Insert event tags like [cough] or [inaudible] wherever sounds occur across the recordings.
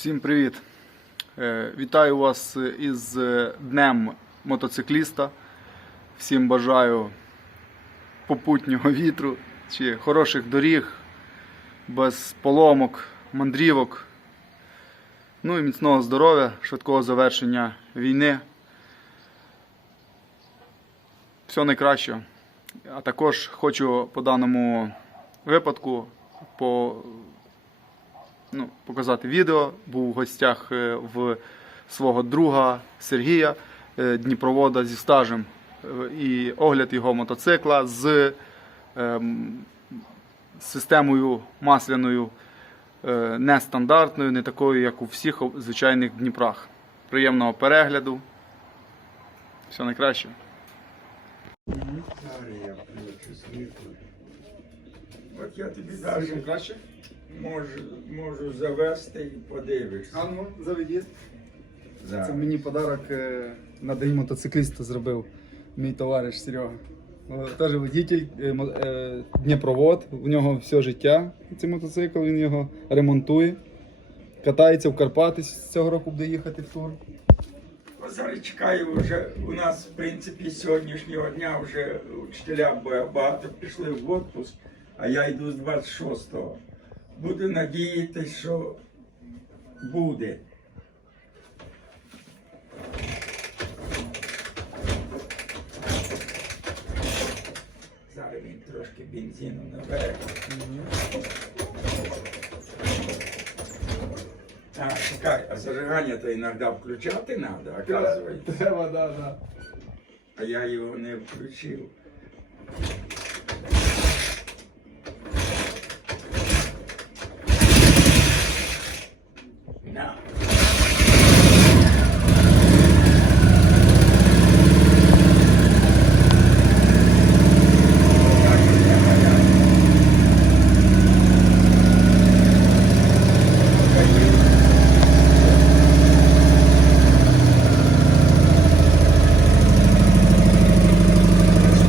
Всім привіт! Е, Вітаю вас із е, Днем мотоцикліста. Всім бажаю попутнього [laughs] вітру чи хороших доріг, без поломок, мандрівок. Ну і міцного здоров'я, швидкого завершення війни. Всього найкращого. А також хочу по даному випадку по ну, показати відео. Був в гостях е, в свого друга Сергія е, Дніпровода зі стажем Е, і огляд його мотоцикла з ем, системою масляною нестандартною, не такою, як у всіх звичайних Дніпрох. Приємного перегляду. Все найкраще. Я. Тобі навіть краще? Можу, можу завести і подивишся. ну, заведіть. Це мені подарок е, на день мотоцикліста зробив мій товариш Серега. Теж водитель, е, мо- е, Дніпровод, у нього все життя. Цей мотоцикл, він його ремонтує. Катається в Карпати з цього року буде їхати в тур. От вже у нас, в принципі, з сьогоднішнього дня вже учителя ба- багато пішли в відпуск, а я йду з 26-го. Буду надіятися, що буде. Зараз він трошки бензину набере. А, чекай, а зажигання-то іноді включати треба, оказується. Треба, да, да. А я його не включив. На.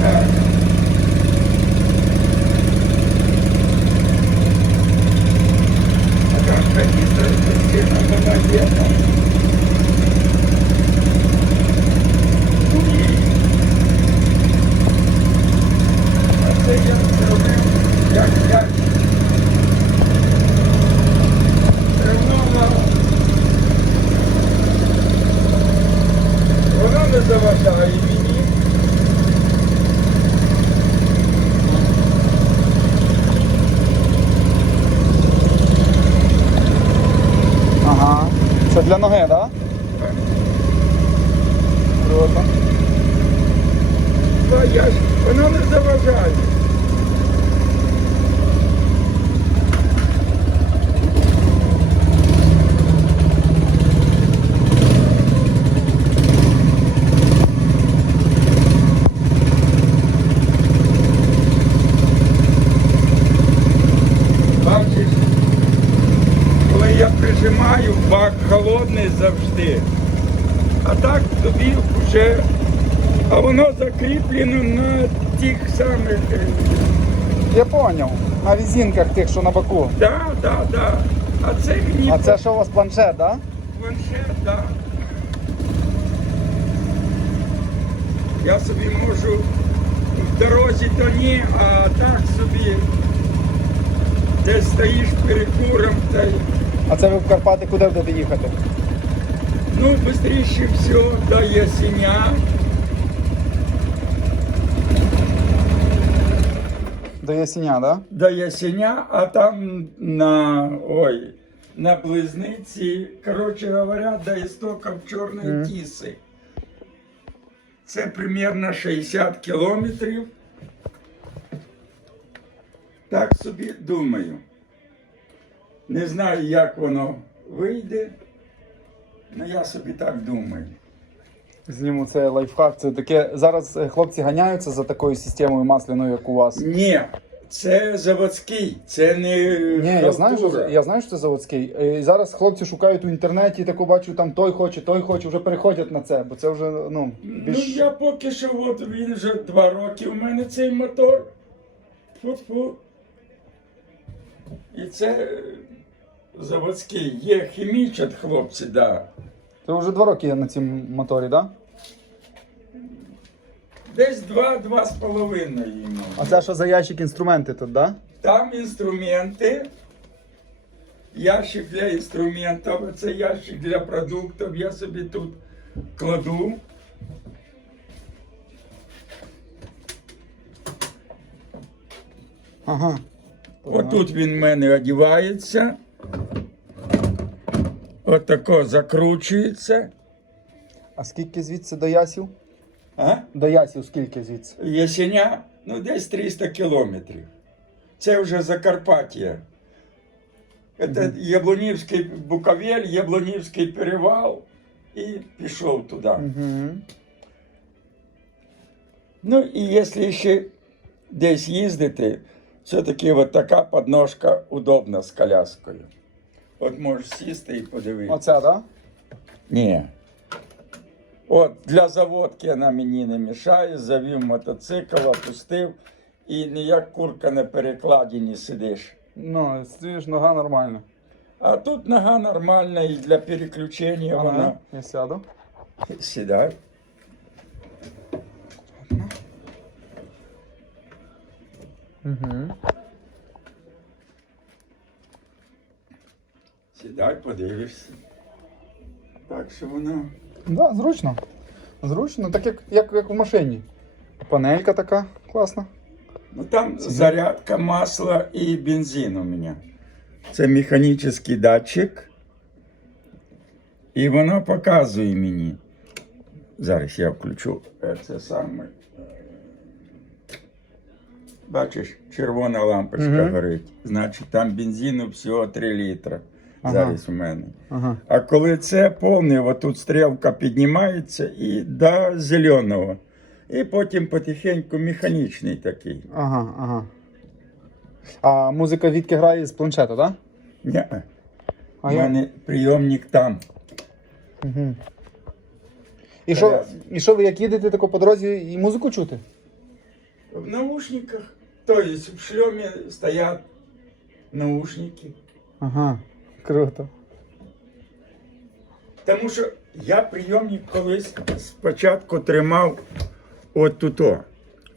Так. А там какие-то сильно молодец. А це я зробив, як я. Все одно воно- Воно не заважає мені. Ага. Це для ноги, так? Да? Ну, я ж, воно не заважає. Бачиш, коли я прижимаю, бак холодний завжди. А так тобі вже, а воно закріплено на тих самих. е, Я поняв. На резинках тих, що на боку. Да, да, да. А це мені А це що у вас планшет, так? Да? планшет, да. Я собі можу в дорозі то ні, а так собі. Де стоїш перекуром, та А це ви в Карпати куди будете їхати? Ну швидше все до ясеня. До Ясеня? Да? до Ясеня, а там на ой, на близниці, коротше говоря, до істоків Чорної Мгм. тіси. Це примерно 60 кілометрів. Так собі думаю. Не знаю, як воно вийде, але я собі так думаю. Зніму це лайфхак. Це таке. Зараз е, хлопці ганяються за такою системою масляною, як у вас. Ні, це заводський, це не. Ні, я знаю, що я знаю, що це заводський. Е, І зараз хлопці шукають у інтернеті, таку бачу, там той хоче, той хоче, вже переходять на це, бо це вже ну Ну, я поки що, от він вже два роки у мене цей мотор. Фу-фу. І це заводський, є хімічать хлопці, да. Це вже два роки на цьому моторі, так? Да? Десь два-два з половиною йому. А це що за ящик інструменти тут, так? Да? Там інструменти. Ящик для інструментів, це ящик для продуктів. Я собі тут кладу. Ага. Отут він в мене одівається. Отако закручується. А скільки звідси до ясів? А? До ясів скільки звідси? Ясеня, ну десь 300 кілометрів. Це вже Закарпаття. Це Яблунівський Буковель, Яблунівський перевал і пішов туди. Угу. Ну і якщо ще десь їздити, все-таки от така подножка удобна з коляскою. От можеш сісти і подивитися. Оце, так? Да? Ні. От для заводки вона мені не мішає, завів мотоцикл, опустив і ніяк курка на перекладині сидиш. Ну, стоїш, нога нормальна. А тут нога нормальна і для переключення вона. Ага, я сяду. Сідай. Угу. Сідай, подивишся. Так що вона. Да, зручно. Зручно, так як, як, як в машині. Панелька така класна. Ну там зарядка масла і бензин у мене. Це механічний датчик. І воно показує мені. Зараз я включу це саме. Бачиш, червона лампочка Мгм. горить. Значить, там бензину всього 3 літра. Ага. Зараз у мене. Ага. А коли це повне, отут стрілка піднімається і до зеленого. І потім потихеньку механічний такий. Ага, ага. А музика відки грає з планшета, так? Ні, у мене прийомник там. Угу. І що, і що ви як їдете тако по дорозі і музику чути? В наушниках, то есть в шльомі стоять наушники. Ага, круто. Тому що я прийомник колись спочатку тримав от туто.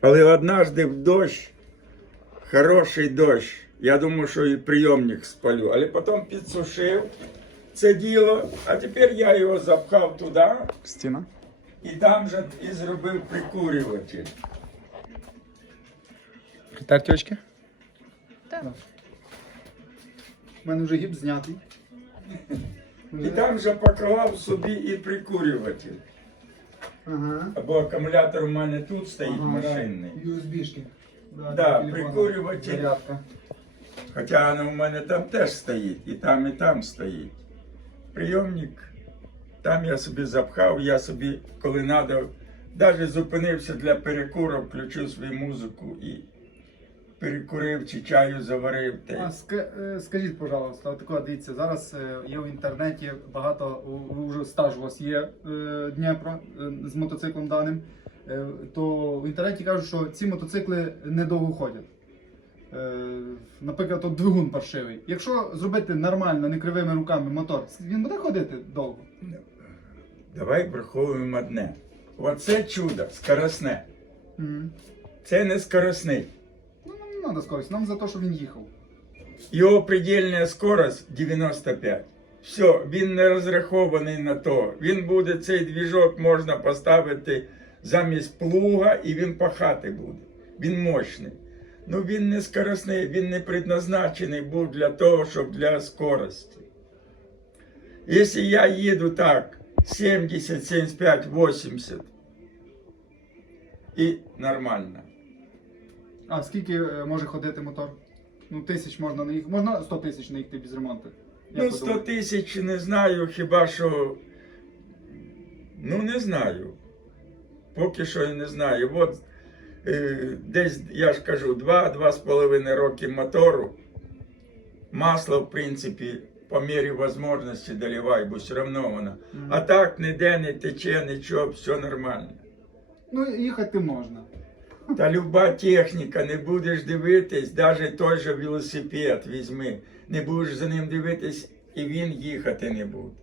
Але однажды в дощ, хороший дощ, я думав, що і прийомник спалю, але потім підсушив це діло, а тепер я його запхав туди Стіна. і там же і зробив прикурюватель. Притерті очки? Так. У мене вже гіпс знятий. І там же поклав собі і прикурюватель. Ага. Або акумулятор у мене тут стоїть Ага, машинний. USB-шки. Да, Да, для Зарядка. Хоча воно в мене там теж стоїть, і там, і там стоїть. Прийомник, там я собі запхав, я собі, коли треба, навіть зупинився для перекуру, включив свою музику і перекурив чи чаю заварив. А ска- е, скажіть, пожалуйста, тако, дивіться, зараз е, є в інтернеті багато, у- ви вже стаж у вас є е, Дніпро е, з мотоциклом даним. Е, То в інтернеті кажуть, що ці мотоцикли недовго ходять. Е, Наприклад, от двигун паршивий. Якщо зробити нормально, не кривими руками мотор, він буде ходити довго? Давай враховуємо одне. Оце чудо, скоросне. Мгм. Це не скоросний. Треба скорість, нам за те, що він їхав. Його предельна скорость 95. Все, він не розрахований на то. Він буде, цей двіжок можна поставити замість плуга і він пахати буде. Він мощний. Ну він не скоростний, він не предназначений був для того, щоб для скорості. Якщо я їду так 70, 75, 80 і нормально. А скільки е, може ходити мотор? Ну, тисяч можна наїхати. Можна 100 тисяч наїхати без ремонту. Як Ну, ви 100 думаєте? тисяч не знаю, хіба що. Ну, не знаю. Поки що я не знаю. От е, десь, я ж кажу, 2-2,5 роки мотору. Масло, в принципі, по мірі можливості доливай, бо все одно воно. Мгм. А так ніде не тече, нічого, все нормально. Ну, їхати можна. Та люба техніка, не будеш дивитись, навіть той же велосипед візьми, не будеш за ним дивитись, і він їхати не буде.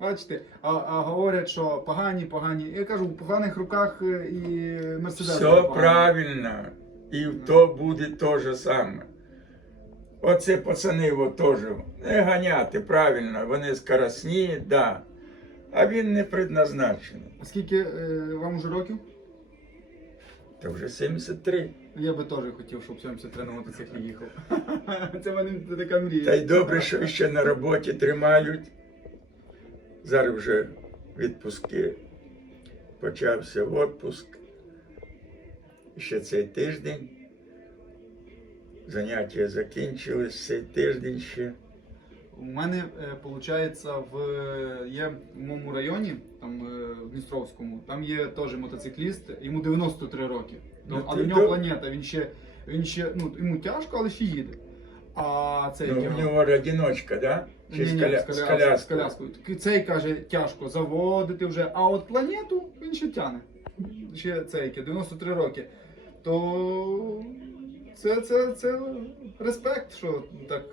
Бачите, а, а говорять, що погані, погані. Я кажу, в поганих руках е, і Мерседес. Все правильно, і то буде те же саме. Оце пацани от теж не ганяти правильно, вони скоросні, да. А він не предназначений. А скільки е, вам уже років? Та вже 73. Я би теж хотів, щоб 73 на мотоциклі їхав. [laughs] Це в мене така мрія. Та й добре, що ще на роботі тримають. Зараз вже відпуски. Почався відпуск. Ще цей тиждень. Заняття закінчились цей тиждень ще. У мене виходить, в є в моєму районі, там е, в Дністровському, там є теж мотоцикліст, йому 93 роки. Ну, але в нього планета, він ще, він ще, ну йому тяжко, але ще їде. А цей Ну, у нього одиночка, да? Чи з, Ні-ні, коля... з з коляскою, коляскою? з коляскою. Цей каже, тяжко заводити вже, а от планету він ще тяне. Ще цей, 93 роки. То це, це, це респект, що так.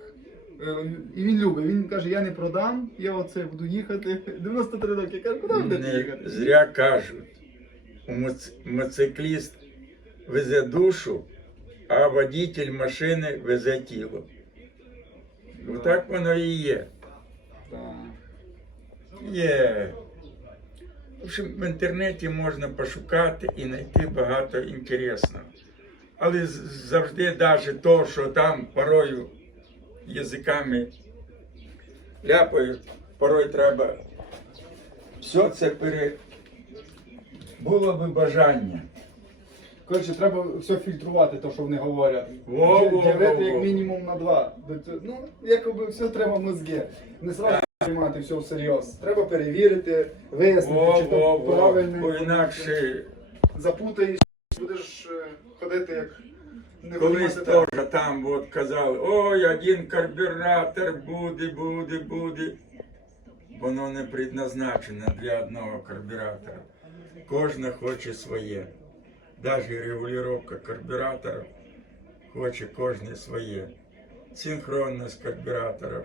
Е, І він любить. Він каже, я не продам, я оце буду їхати. [laughs] 93 роки. Я кажу, куди ви будете їхати? зря кажуть, у моц- мотоцикліст везе душу, а водитель машини везе тіло. Да. Так воно і є. Да. Є. В общем, в інтернеті можна пошукати і знайти багато інтересного. Але завжди навіть то, що там порою язиками ляпають, порой треба все це пере... Було би бажання. Коротше, треба все фільтрувати, то, що вони говорять. Во, во, Ділити во, як во. мінімум на два. Ну, якоби все треба мозги. Не сразу приймати все всерйоз. Треба перевірити, вияснити, Во, чи то во, правильно. Бо інакше Запутаєш, будеш е, ходити як колись теж там от казали, ой, один карбюратор буде, буде, буде. Воно не предназначено для одного карбюратора. Кожна хоче своє. Навіть регулювання карбюраторів хоче кожне своє. Синхронність карбюраторів.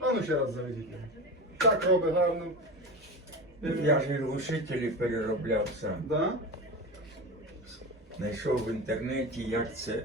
А ну ще раз заведіть. Так робить гарно. Я ж і глушителі переробляв сам. Да? Знайшов в інтернеті, як це